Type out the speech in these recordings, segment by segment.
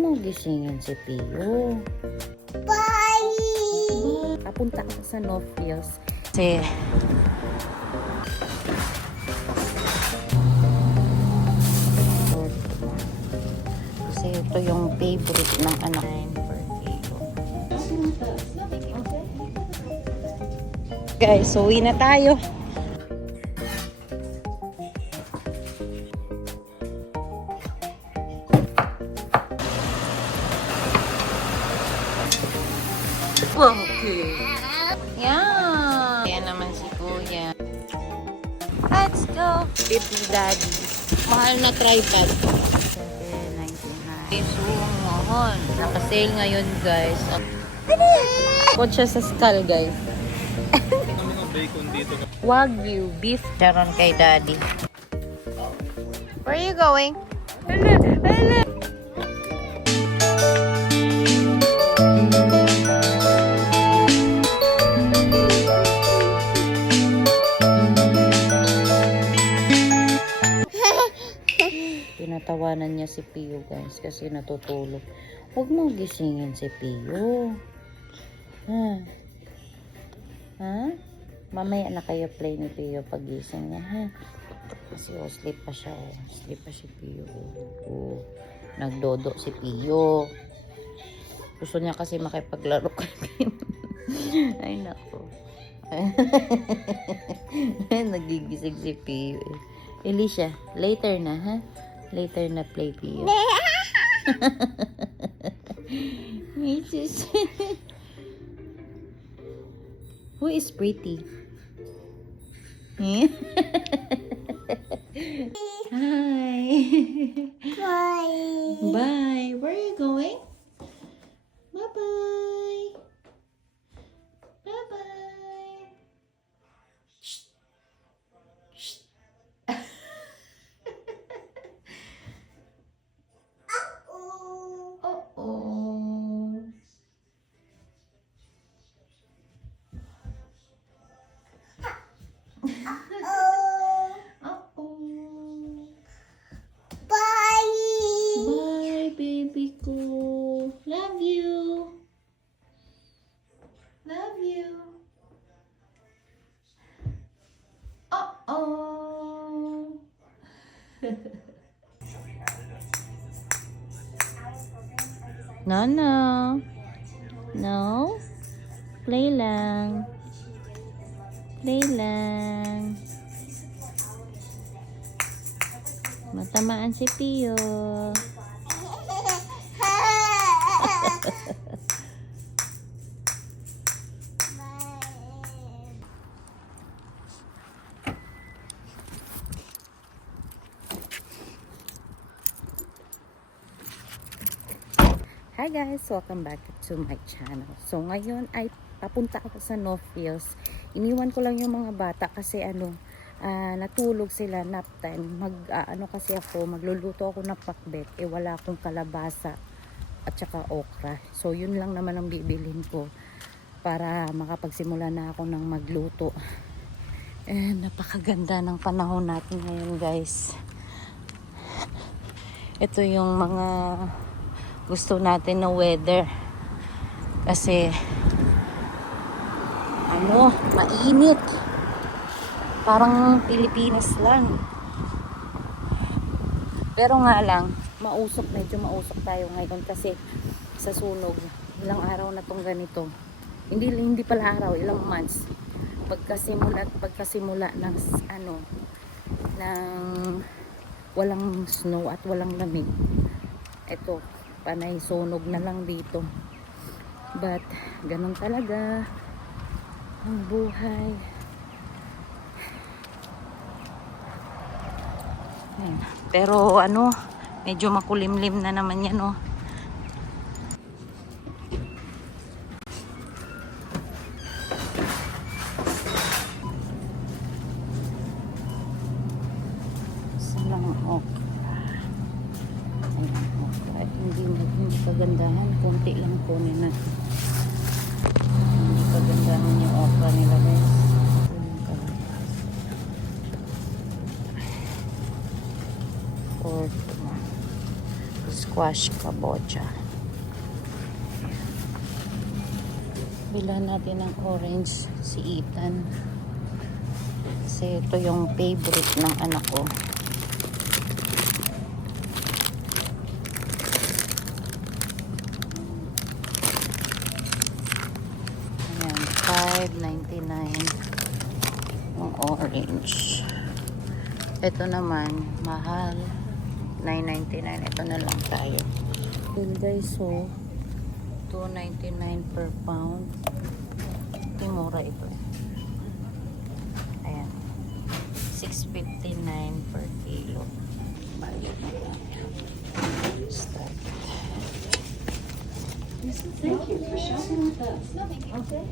mo gisingin si Pio. Bye! Papunta ka sa North Hills. Kasi ito yung favorite ng anak. Guys, so uwi na tayo. Okay. Yeah. Yan naman si Kuya. Let's go. Tip ni Daddy. Mahal na tripod. 7.99. So, mahal. Naka-sale ngayon, guys. Put siya sa skull, guys. Bacon dito. Wagyu beef. Charon kay Daddy. Where are you going? Tinatawanan niya si Pio, guys, kasi natutulog. Huwag mo gisingin si Pio. Ha? Ha? Mamaya na kayo play ni Pio pagising niya, ha? Kasi sleep pa siya, sleep pa si Pio. Nagdodo si Pio. Gusto niya kasi makipaglaro kay Pio. Ay nako. Nagigising si Pio. Alicia, later na, ha? Later na play, Pio. Who is pretty? Hi. Bye. Bye. Where are you going? Bye-bye. Bye-bye. Shh. Shh. Uh-oh. Bye, baby ko. Love you. Love you. Uh-oh. No. No. Play lang. Play lang. Matamaan si Pio. Hi guys, welcome back to my channel. So ngayon ay papunta ako sa North Hills. Iniwan ko lang yung mga bata kasi natulog sila, nap time. Kasi ako, magluluto ako ng pakbet. Wala akong kalabasa at saka okra. So yun lang naman ang bibilhin ko para makapagsimula na ako ng magluto. Napakaganda ng panahon natin ngayon, guys. Ito yung mga gusto natin na weather. Kasi mainit. Parang Pilipinas lang. Pero nga lang, medyo mausok tayo ngayon kasi sa sunog. Ilang araw na tong ganito. Hindi pala araw, ilang months. Pagkasimula ng walang snow at walang lamig. Ito, panay sunog na lang dito. But ganun talaga ang buhay. Pero medyo makulimlim na naman yan, oh. Hindi kagandahan, konti lang kunin na. Hindi kagandahan yung okra nila, guys. squash kabocha. Bilhan natin ng orange si Ethan. Kasi ito yung favorite ng anak ko. Ayan, $5.99 yung orange. Ito naman, mahal. $9.99. Ito na lang tayo. Yun guys, so $2.99 per pound. Mura ito. Ayan. $6.59 per kilo. Balik na tayo. Start. Thank you for shopping with us. Okay. Okay.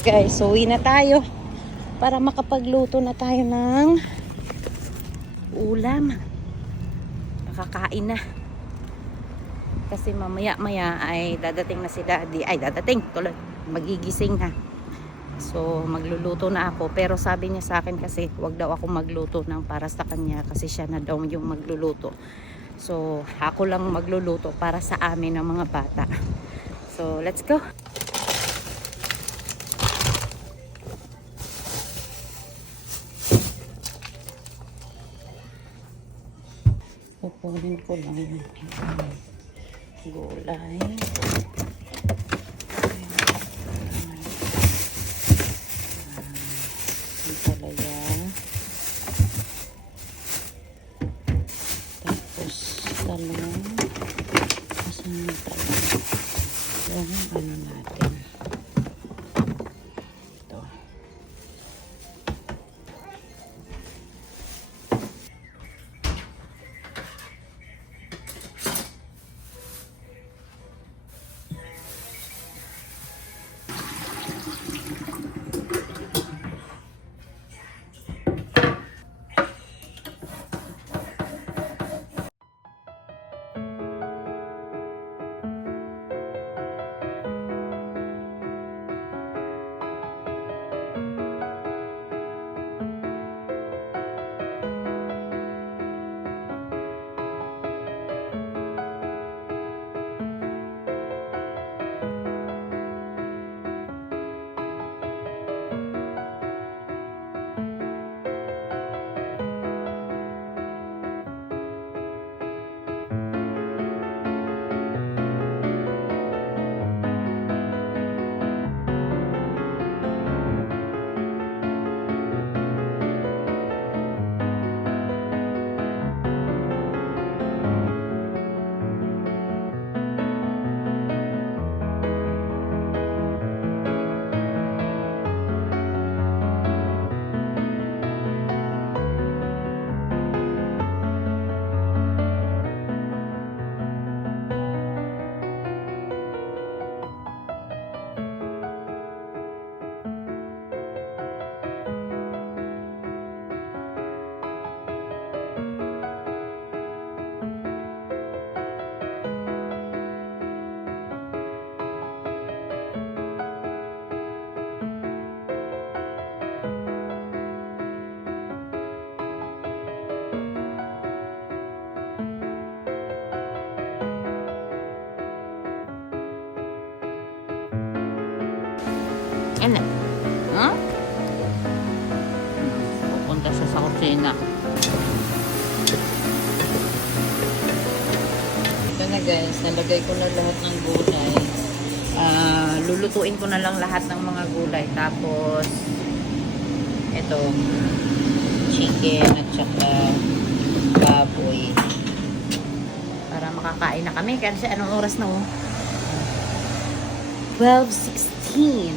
Guys, uwi na tayo para makapagluto na tayo ng ulam. Makakain na. Kasi mamaya-maya ay dadating na si Daddy. Ay, dadating. Tuloy. Magigising na. So, magluluto na ako. Pero sabi niya sa akin kasi, wag daw ako magluto ng para sa kanya kasi siya na daw yung magluluto. So, ako lang magluluto para sa amin ng mga bata. So, let's go. Kukunin ko lang yung gulay. Ang palaya. Tapos talong. Asan yung talong? Yung ano natin. Ito. Yan na. Huh? Pupunta siya sa kusina. Ito na guys, nalagay ko na lahat ng gulay. Lulutuin ko na lang lahat ng mga gulay. Tapos, ito, chicken at saka baboy. Para makakain na kami. Kasi anong oras na oh? 12:16.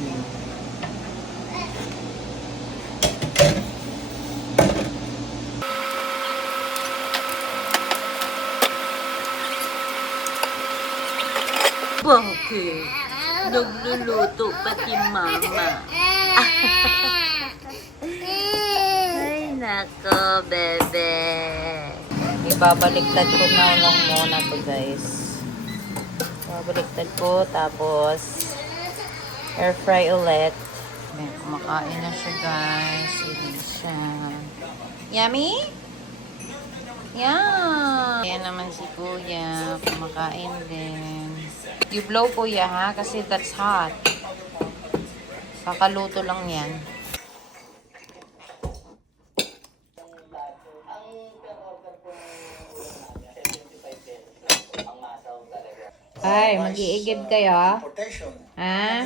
Bakit? Nagluluto pati mama. Ay, nako, bebe. Ibabaliktad ko na lang muna to guys. Ibabaliktad ko, tapos air fry ulit. Ayan, kumakain na siya guys. Ayan siya. Yummy? Yeah. Ayan naman si kuya. Kumakain din. You blow kuya ha, kasi that's hot. Kakaluto lang yan. Ay, mag-iigib kayo? Ha?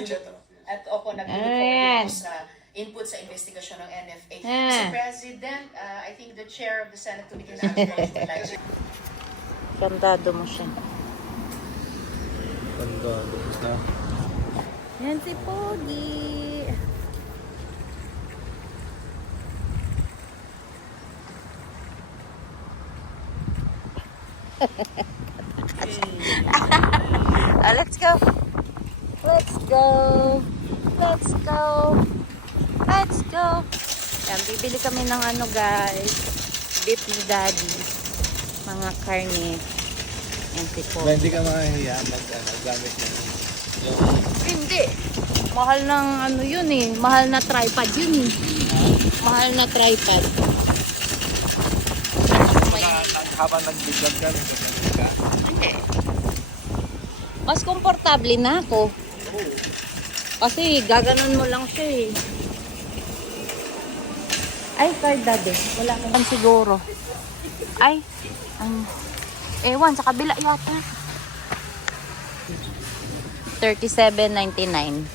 At opo, Ano nag-report yan? po sa input sa investigasyon ng NFA. Ah. Mr. President, I think the chair of the Senate Committee on Agriculture would like to... Kantado mo siya. Ganda. Tapos na. Yan si Pogi. Let's go. Let's go. Let's go. Let's go. Yan, bibili kami ng ano guys. Beef ni Daddy. Mga karne. Yan si Pogi. Hindi ka makahiya gamit na yung Hindi. Mahal ng ano yun eh. Mahal na tripod yun eh. Mahal na tripod. habang nag-vlog ka, nag-vlog ka. Hindi. Mas komportable na ako. Kasi gaganon mo lang siya eh. Ay, card daddy. Wala naman siguro. Ay, ano. Ewan, sa kabila yata. 37.99.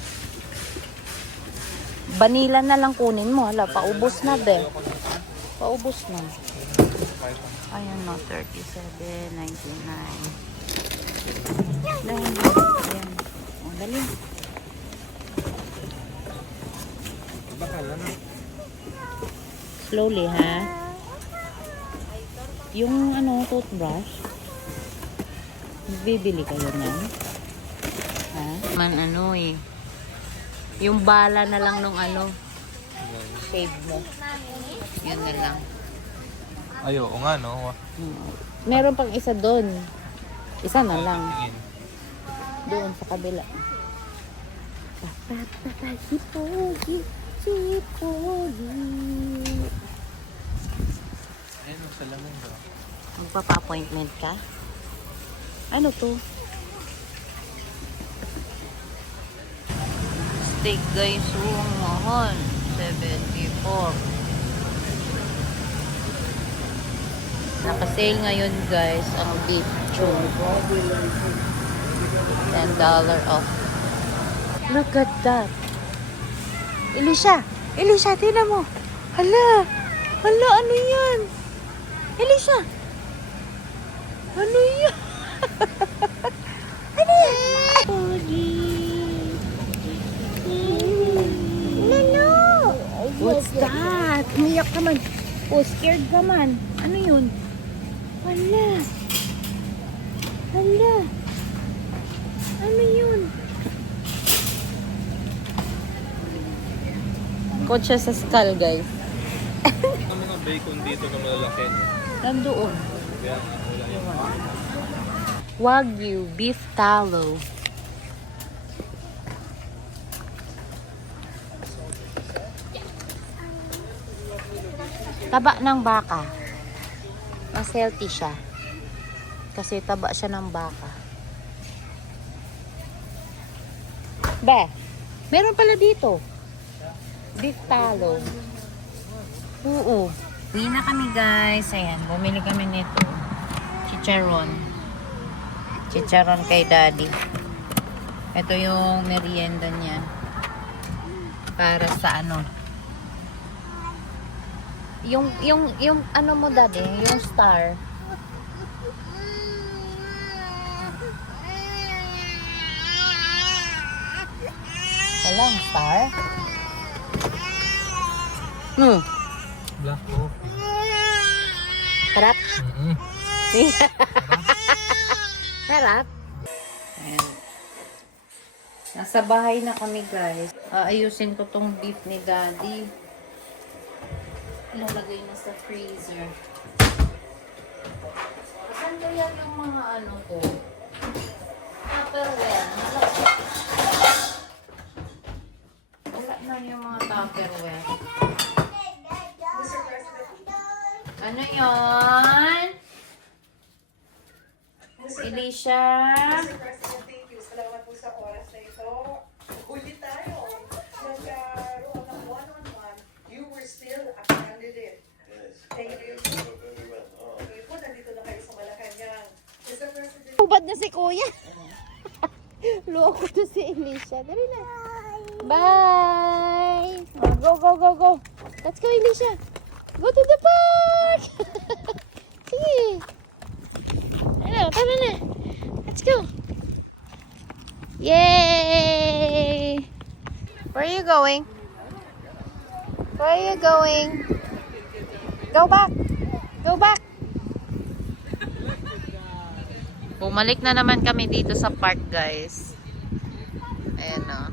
Vanilla na lang kunin mo. Hala, paubos na be. Paubos na. Ayan no, 37.99. Ayan. O, dali. Bakala na. Slowly, ha? Yung ano, toothbrush. Bibili kayo na. Ha? Man ano eh. Yung bala na lang nung ano. Save mo. Yun na lang. Ay, oo nga, no? Meron pang isa doon. Isa na lang. Tingin. Doon sa kabila. Si Pogi. Si Pogi. Ayun, ang salamin ba? Magpapa-appointment ka? Ano to? Steak guys, ang mahal. 74. Naka-sale ngayon guys ang beef chew. $10 off. Look at that. Elisha! Elisha, tingnan mo. Hala! Hala, ano yan? Elisha! Ano yan? Ano yan? Pogi! Nano! What's that? Umiyak ka man. Oh, scared ka man. Ano yun? Hala! Hala! Ano yun? Coach siya sa skull, guys. Ang mga bacon dito na malalaki, no? Nandoon. Kaya, wala yan. Wagyu beef tallow. Taba ng baka. Mas healthy siya. Kasi taba siya ng baka. Be, meron pala dito. Beef talo. Oo. Uwi na kami guys. Ayan, bumili kami nito. Chicharon. Chicharon kay daddy. Ito yung merienda niya. Para sa ano. Yung ano mo daddy, yung star. Walang star? Black coffee. Sarap? Sarap? Ayan. Nasa bahay na kami guys. Aayusin ko tong beef ni daddy. Ilalagay na sa freezer. Saan kaya yung mga ano ko? Tupperware. Wala na yung mga Tupperware. Ano yon? Elisha? Mr. President, thank you. Salamat po sa oras na ito. Huli tayo. Nagkaroon ng one-on-one. You were still a candidate. Thank you. Okay po, nandito na kayo sa Malacanang. Mr. President, Ubad na si Kuya. Loko to si Elisha. Dali na. Bye! Go, go, go, go. Let's go, Elisha. Go to the park! Sige. Ano, tara na. Let's go. Yay! Where are you going? Where are you going? Go back. Go back. Bumalik na naman kami dito sa park, guys. Ayan o.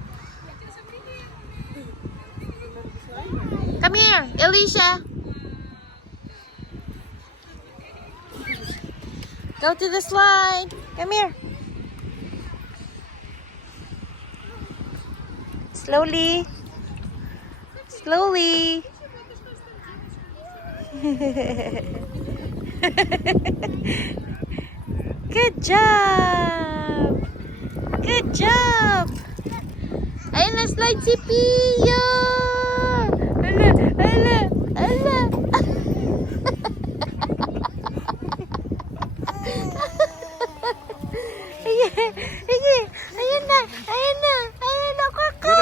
Come here, Elisha. Go to the slide. Come here. Slowly. Slowly. Good job. Good job. Ayun na slide si Pia. Ala, ala, ala. Ayan na. Ayan na. Ayan na. Kaka.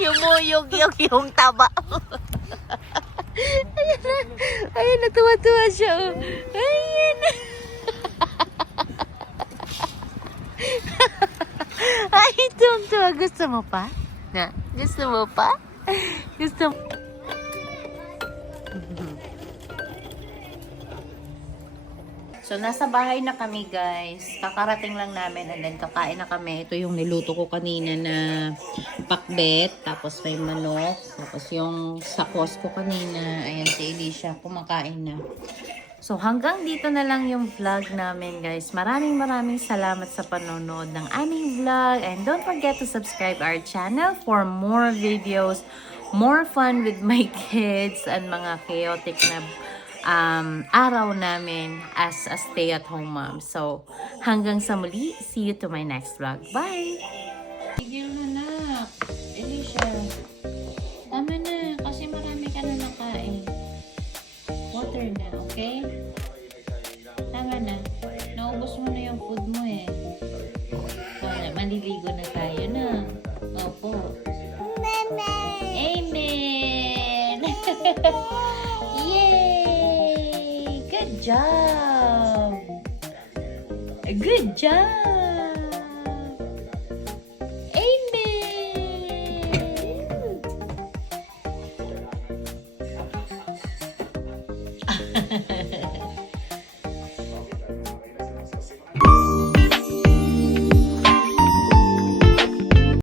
Yumuyog yung taba. Ayan na. Ayan na. Tuwa-tuwa siya. Oh. Ayan na. Ay, tuwa-tuwa. Gusto mo pa? Na? Gusto mo pa? Gusto mo? So, nasa bahay na kami, guys. Kakarating lang namin and then kakain na kami. Ito yung niluto ko kanina na pakbet. Tapos may manok. Tapos yung sakos ko kanina. Ayan, si Elisha. Kumakain na. So, hanggang dito na lang yung vlog namin, guys. Maraming salamat sa panonood ng aming vlog. And don't forget to subscribe our channel for more videos, more fun with my kids, and mga chaotic na araw namin as a stay-at-home mom. So, hanggang sa muli, see you to my next vlog. Bye! Tigil na, nak. Elisha. Tama na, kasi marami ka na nakain. Water na, okay? Tama na. Naubos mo na yung food mo eh. Wala, maliligo na tayo na. Opo. Amen! Yay! Good job! Good job! Amen!